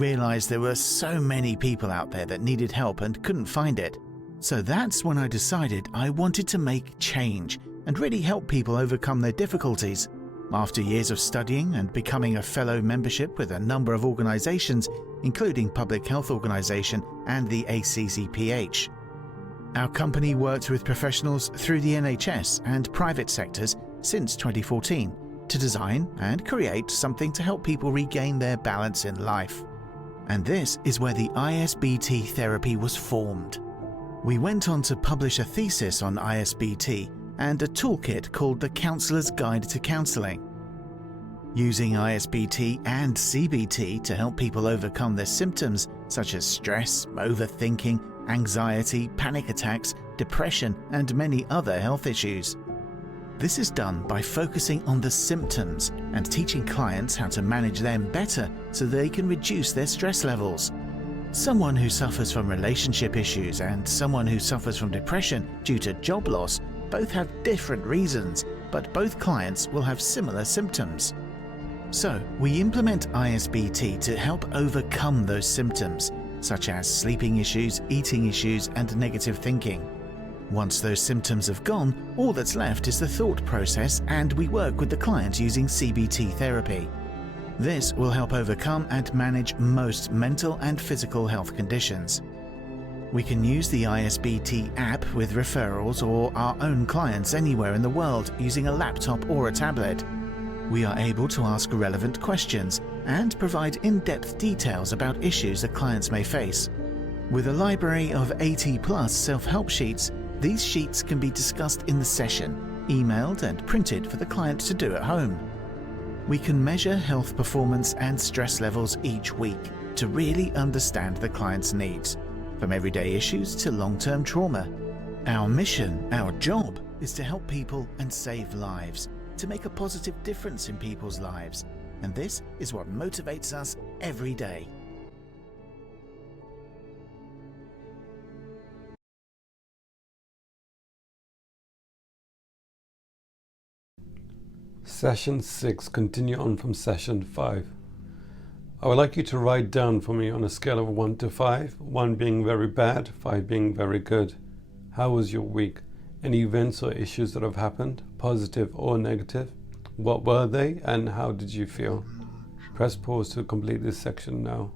realized there were so many people out there that needed help and couldn't find it. So that's when I decided I wanted to make change and really help people overcome their difficulties. After years of studying and becoming a fellow membership with a number of organizations, including Public Health Organization and the ACCPH. Our company worked with professionals through the NHS and private sectors since 2014 to design and create something to help people regain their balance in life. And this is where the ISBT therapy was formed. We went on to publish a thesis on ISBT and a toolkit called the Counselor's Guide to Counselling. Using ISBT and CBT to help people overcome their symptoms such as stress, overthinking, anxiety, panic attacks, depression, and many other health issues. This is done by focusing on the symptoms and teaching clients how to manage them better so they can reduce their stress levels. Someone who suffers from relationship issues and someone who suffers from depression due to job loss both have different reasons, but both clients will have similar symptoms. So, we implement ISBT to help overcome those symptoms, such as sleeping issues, eating issues, and negative thinking. Once those symptoms have gone, all that's left is the thought process, and we work with the client using CBT therapy. This will help overcome and manage most mental and physical health conditions. We can use the ISBT app with referrals or our own clients anywhere in the world using a laptop or a tablet. We are able to ask relevant questions and provide in-depth details about issues that clients may face. With a library of 80+ self-help sheets, these sheets can be discussed in the session, emailed and printed for the client to do at home. We can measure health performance and stress levels each week to really understand the client's needs, from everyday issues to long-term trauma. Our mission, our job, is to help people and save lives, to make a positive difference in people's lives, and this is what motivates us every day. Session 6, continue on from Session 5. I would like you to write down for me on a scale of 1 to 5, 1 being very bad, 5 being very good. How was your week? Any events or issues that have happened, positive or negative? What were they and how did you feel? Press pause to complete this section now.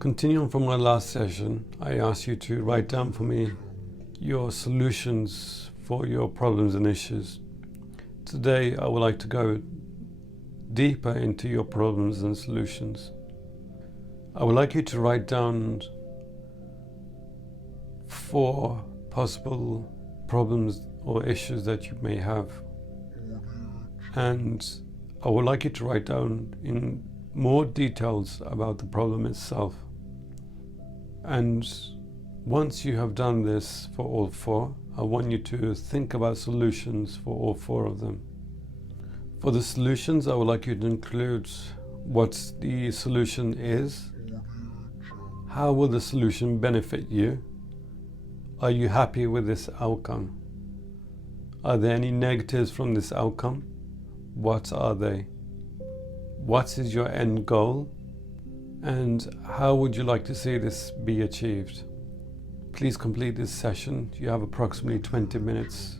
Continuing from my last session, I asked you to write down for me your solutions for your problems and issues. Today, I would like to go deeper into your problems and solutions. I would like you to write down 4 possible problems or issues that you may have. And I would like you to write down in more details about the problem itself. And once you have done this for all 4, I want you to think about solutions for all 4 of them. For the solutions, I would like you to include what the solution is, How will the solution benefit you? Are you happy with this outcome? Are there any negatives from this outcome? What are they? What is your end goal? And how would you like to see this be achieved? Please complete this session. You have approximately 20 minutes.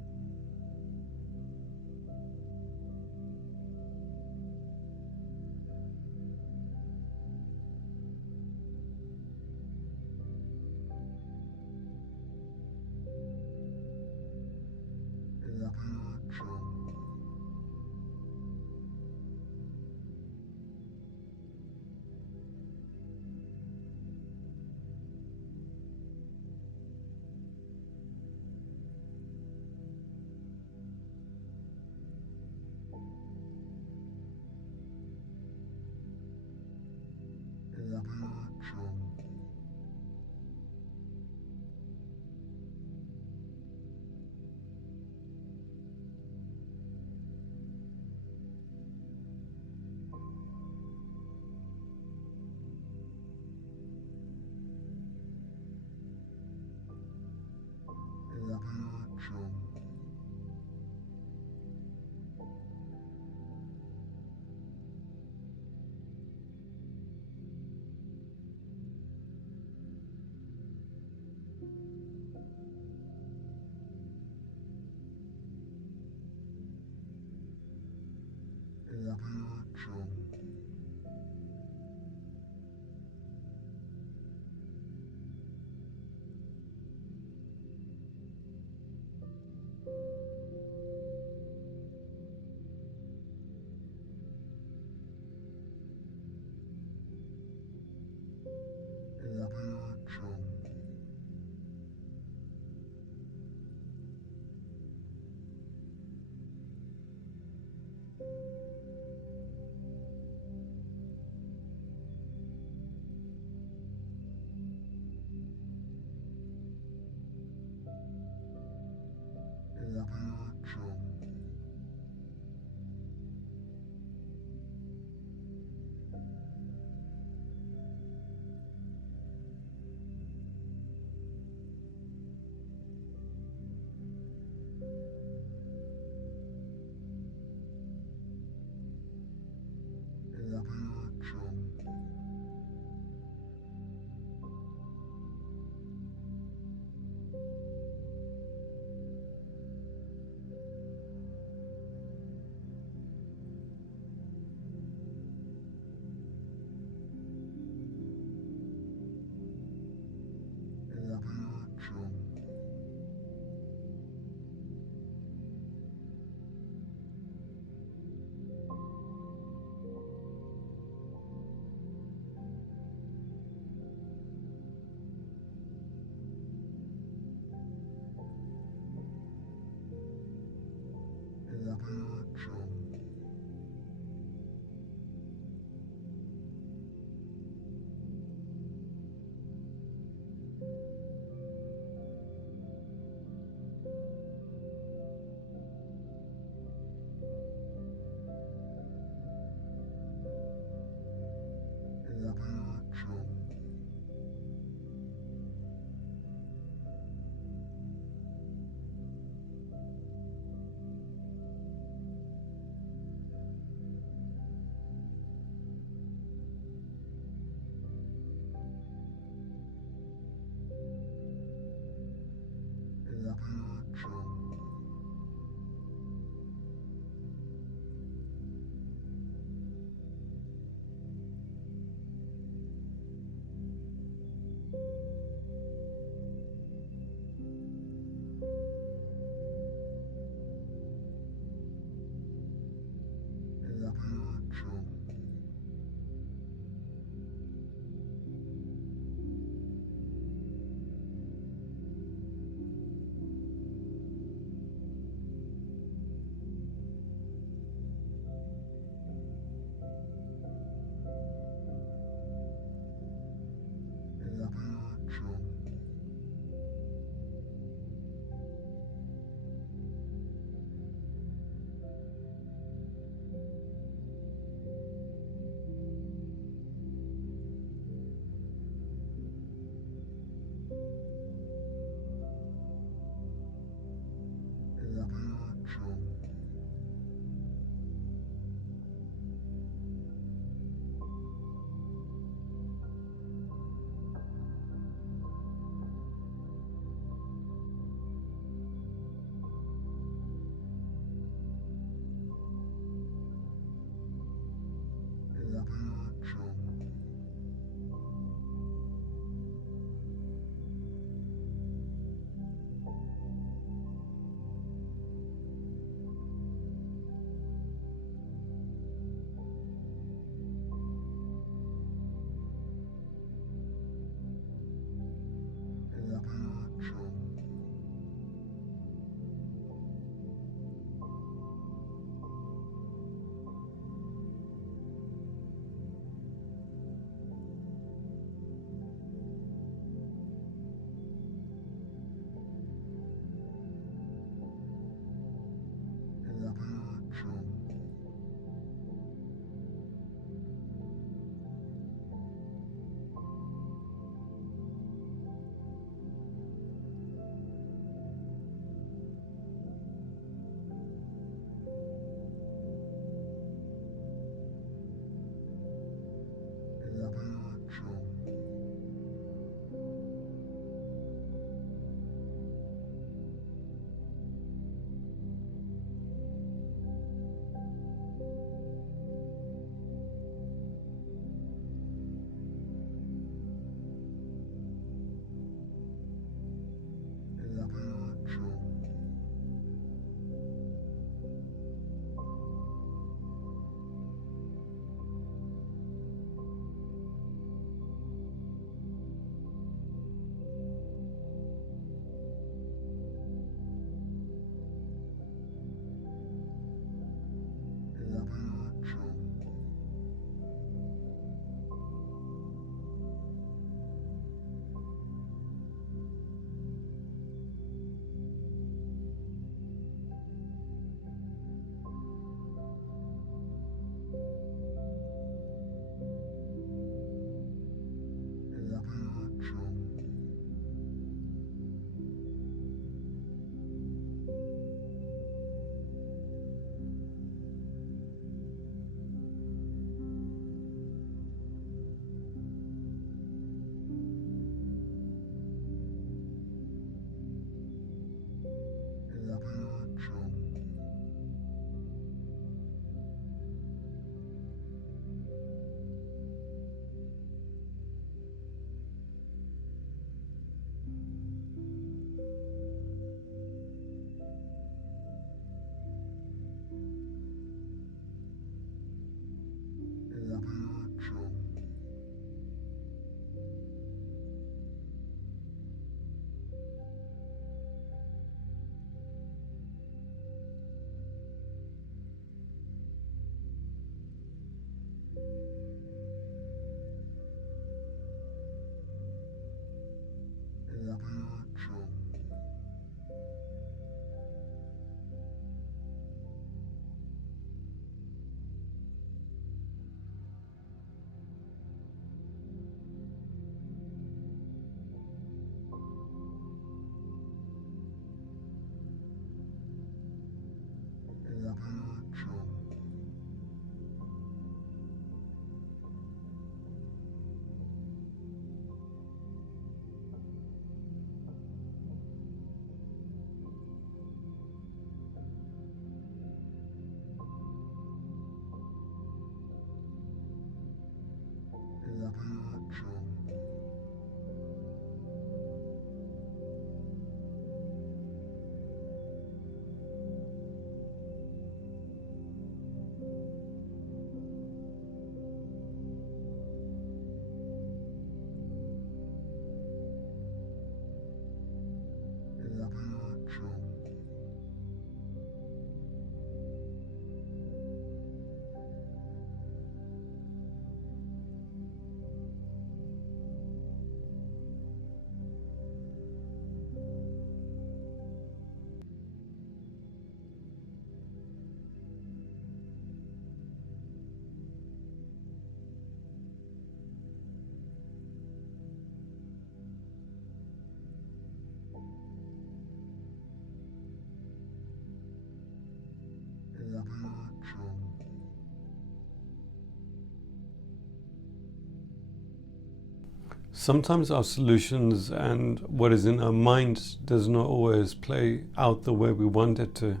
Sometimes our solutions and what is in our mind does not always play out the way we want it to.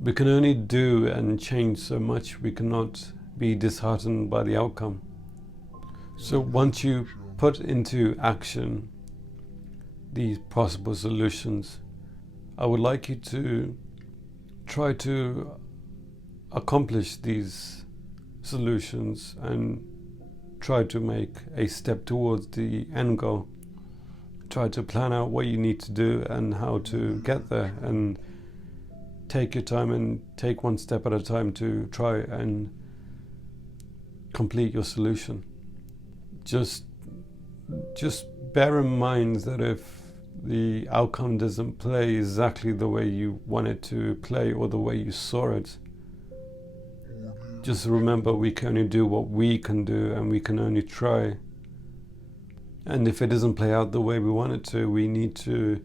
We can only do and change so much. We cannot be disheartened by the outcome. So once you put into action these possible solutions, I would like you to try to accomplish these solutions and try to make a step towards the end goal. Try to plan out what you need to do and how to get there, and take your time and take one step at a time to try and complete your solution. Just bear in mind that if the outcome doesn't play exactly the way you want it to play or the way you saw it, just remember we can only do what we can do, and we can only try. And if it doesn't play out the way we want it to, we need to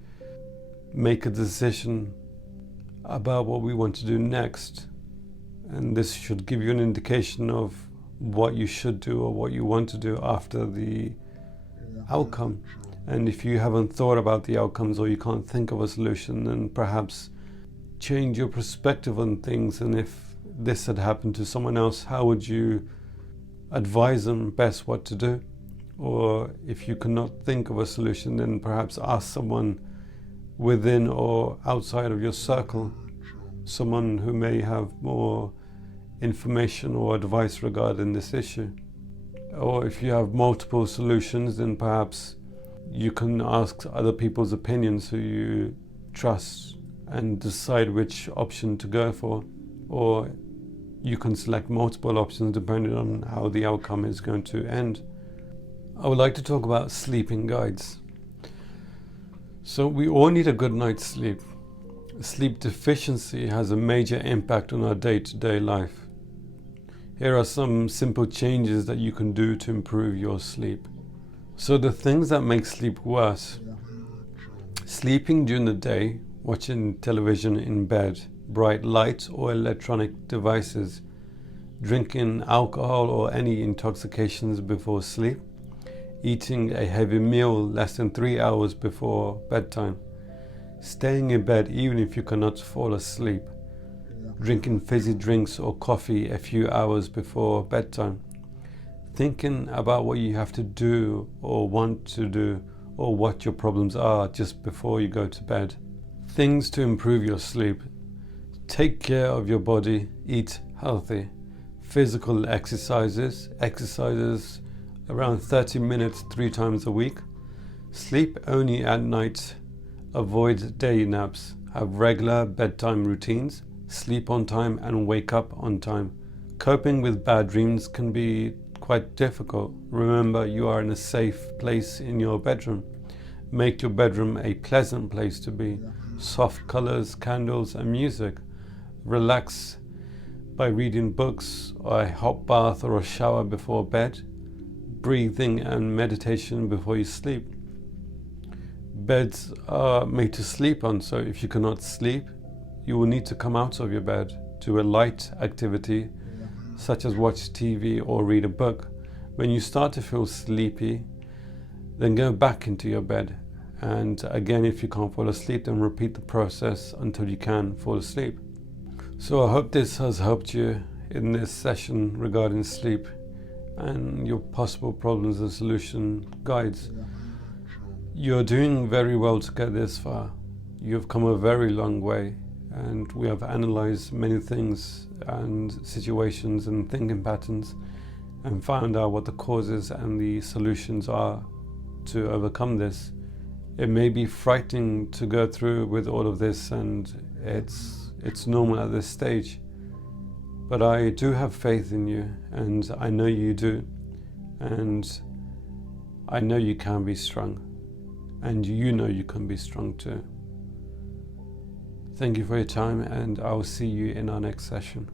make a decision about what we want to do next. And this should give you an indication of what you should do or what you want to do after the outcome. And if you haven't thought about the outcomes or you can't think of a solution, then perhaps change your perspective on things. And if this had happened to someone else, how would you advise them best what to do? Or if you cannot think of a solution, then perhaps ask someone within or outside of your circle, someone who may have more information or advice regarding this issue. Or if you have multiple solutions, then perhaps you can ask other people's opinions who you trust and decide which option to go for. Or you can select multiple options depending on how the outcome is going to end. I would like to talk about sleeping guides. So we all need a good night's sleep. Sleep deficiency has a major impact on our day-to-day life. Here are some simple changes that you can do to improve your sleep. So the things that make sleep worse: sleeping during the day, watching television in bed, bright lights or electronic devices, drinking alcohol or any intoxications before sleep, eating a heavy meal less than 3 hours before bedtime, staying in bed even if you cannot fall asleep, drinking fizzy drinks or coffee a few hours before bedtime, thinking about what you have to do or want to do or what your problems are just before you go to bed. Things to improve your sleep: take care of your body, eat healthy, physical exercises around 30 minutes 3 times a week, sleep only at night, avoid day naps, have regular bedtime routines, sleep on time and wake up on time. Coping with bad dreams can be quite difficult. Remember, you are in a safe place in your bedroom. Make your bedroom a pleasant place to be. Soft colors, candles and music. Relax by reading books, or a hot bath or a shower before bed. Breathing and meditation before you sleep. Beds are made to sleep on, so if you cannot sleep, you will need to come out of your bed, do a light activity such as watch TV or read a book. When you start to feel sleepy, then go back into your bed. And again, if you can't fall asleep, then repeat the process until you can fall asleep. So I hope this has helped you in this session regarding sleep and your possible problems and solution guides. You're doing very well to get this far. You've come a very long way, and we have analysed many things and situations and thinking patterns and found out what the causes and the solutions are to overcome this. It may be frightening to go through with all of this, and it's normal at this stage. But I do have faith in you, and I know you do, and I know you can be strong, and you know you can be strong too. Thank you for your time, and I will see you in our next session.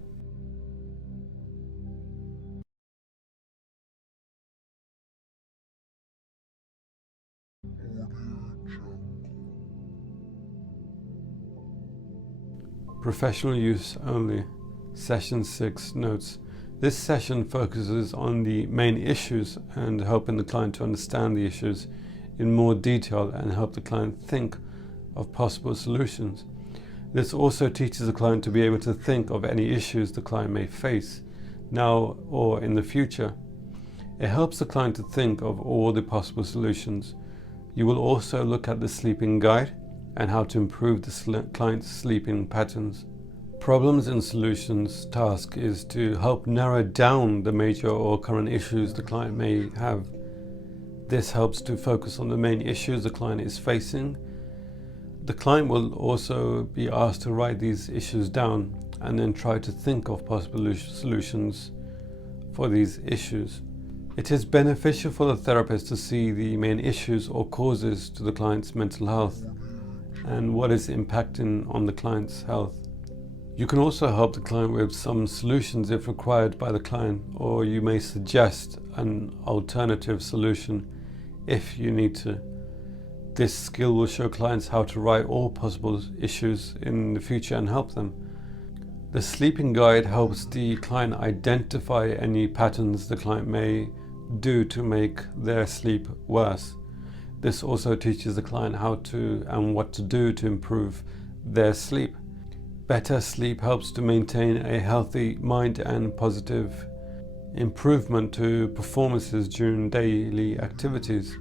Professional use only. Session 6 notes. This session focuses on the main issues and helping the client to understand the issues in more detail and help the client think of possible solutions. This also teaches the client to be able to think of any issues the client may face now or in the future. It helps the client to think of all the possible solutions. You will also look at the sleeping guide and how to improve the client's sleeping patterns. Problems and Solutions task is to help narrow down the major or current issues the client may have. This helps to focus on the main issues the client is facing. The client will also be asked to write these issues down and then try to think of possible solutions for these issues. It is beneficial for the therapist to see the main issues or causes to the client's mental health and what is impacting on the client's health. You can also help the client with some solutions if required by the client, or you may suggest an alternative solution if you need to. This skill will show clients how to write all possible issues in the future and help them. The sleeping guide helps the client identify any patterns the client may do to make their sleep worse. This also teaches the client how to and what to do to improve their sleep. Better sleep helps to maintain a healthy mind and positive improvement to performances during daily activities.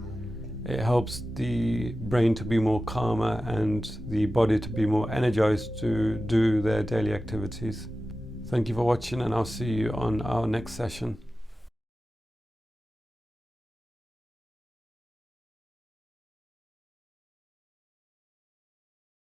It helps the brain to be more calmer and the body to be more energized to do their daily activities. Thank you for watching, and I'll see you on our next session.